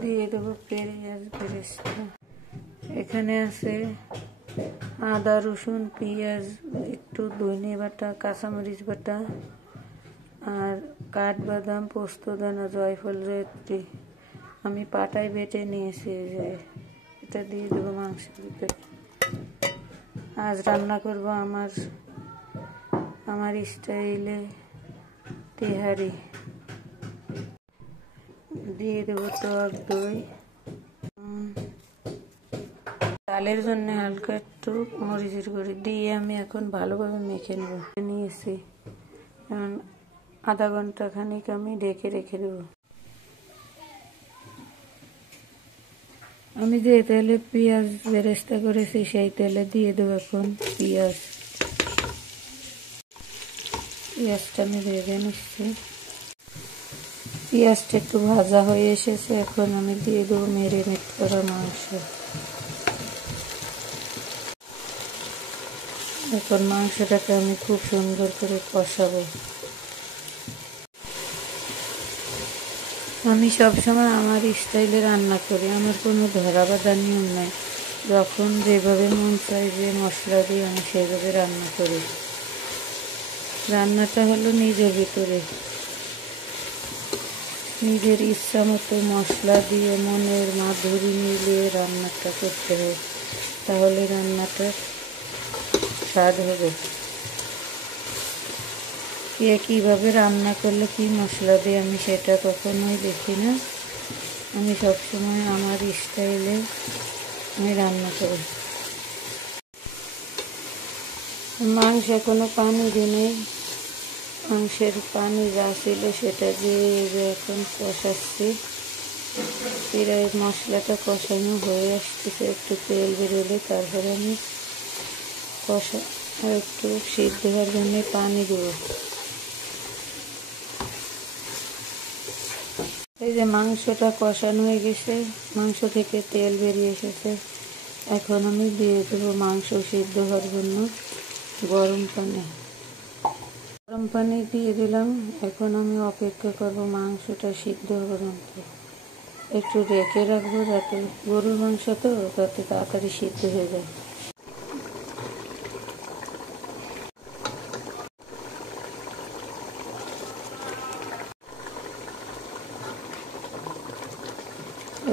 দিয়ে দেবো পেঁয়াজ বেরেস্তা। এখানে আছে আদা রসুন পেঁয়াজ, একটু ধনে বাটা, কাঁচামরিচ বাটা, আর কাঠবাদাম, পোস্তদানা, জয়ফল, জয়ত্রী আমি পাটায় বেটে নিয়েছি। যে এটা দিয়ে দেবো মাংসের ভিতরে। আজ রান্না করব আমার স্টাইলে তেহারি। দিয়ে দেবো টক দই। ডালের জন্য হালকা একটু মরিচের গুঁড়ি দিয়ে আমি এখন ভালোভাবে মেখে নেব। নিয়েছি এখন আধা ঘন্টা খানিক আমি ঢেকে রেখে দেবো। আমি যে তেলে পেঁয়াজ বেরেস্তা করেছি সেই তেলে দিয়ে দেবো এখন পেঁয়াজটা আমি ভেজে নিচ্ছি। পেঁয়াজটা একটু ভাজা হয়ে এসেছে, এখন আমি দিয়ে দেবো ম্যারিনেট করা মাংস। এখন মাংসটাকে আমি খুব সুন্দর করে কষাবো। আমি সবসময় আমার স্টাইলে রান্না করি, আমার কোনো ধরা বাঁধা নিয়ম নাই। যখন যেভাবে মন চাই যে মশলা দিয়ে আমি সেইভাবে রান্না করি। রান্নাটা হলো নিজের ভিতরে, নিজের ইচ্ছা মতো মশলা দিয়ে মনের মাধুরী মিলিয়ে রান্নাটা করতে হবে, তাহলে রান্নাটা স্বাদ হবে। কে কীভাবে রান্না করলে কি মশলা দিয়ে আমি সেটা কখনোই দেখি না। আমি সবসময় আমার স্টাইলে আমি রান্না করি। মাংসে কোনো পানি দিই নেই, মাংসের পানি যা ছিল সেটা দিয়ে এখন কষাচ্ছি। প্রায় মশলাটা কষানো হয়ে আসতেছে, একটু তেল বেরোলে তারপরে আমি একটু সিদ্ধ হওয়ার জন্য পানি দেবো। এই যে মাংসটা কষানো হয়ে গেছে, মাংস থেকে তেল বেরিয়ে এসেছে। এখন আমি দিয়ে দেবো মাংস সিদ্ধ হওয়ার জন্য গরম পানি দিয়ে দিলাম। এখন আমি অপেক্ষা করব মাংসটা সিদ্ধ পর্যন্ত। একটু রেখে রাখবো যাতে গরুর মাংস তো যাতে তাড়াতাড়ি সিদ্ধ হয়ে যায়।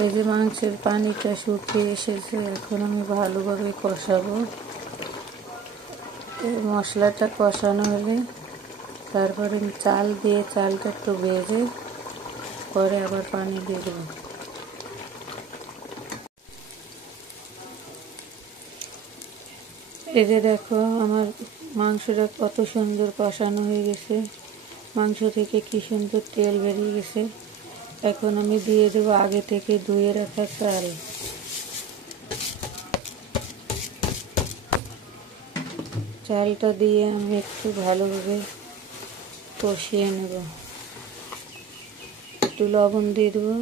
এই যে মাংসের পানিটা শুকিয়ে এসেছে, এখন আমি ভালোভাবে কষাবো। মশলাটা কষানো হলে তারপরে চাল দিয়ে চালটা একটু ভেজে পরে আবার পানি দিয়ে দেবো। এই যে দেখো আমার মাংসটা কত সুন্দর কষানো হয়ে গেছে, মাংস থেকে কি সুন্দর তেল বেরিয়ে গেছে। এখন আমি দিয়ে দেবো আগে থেকে ধুয়ে রাখা চাল। চালটা দিয়ে আমি একটু ভালোভাবে কষিয়ে নেব। একটু লবণ দিয়ে দেবো।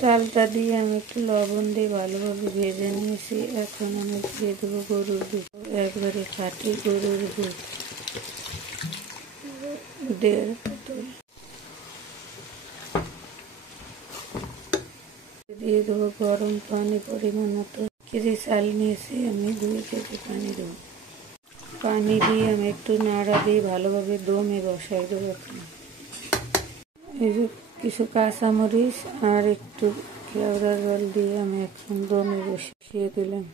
চালটা দিয়ে আমি একটু লবণ দিয়ে ভালোভাবে ভেজে নিয়েছি। এখন আমি দিয়ে দেবো গরুর দুধ, একবারে খাঁটি গরুর দুধ 1.5 বোতল। দিয়ে দেবো গরম পানি পরিমাণ মতো। কেজি চাল নিয়েছি আমি 2 কেজি পানি দেবো। পানি দিয়ে আমি একটু নাড়া দিয়ে ভালোভাবে দমে বসাই দেবো। এই যে কিছু কাঁচামরিচ আর একটু কেওড়া জল দিয়ে আমি এখন দমে বসিয়ে দিলাম।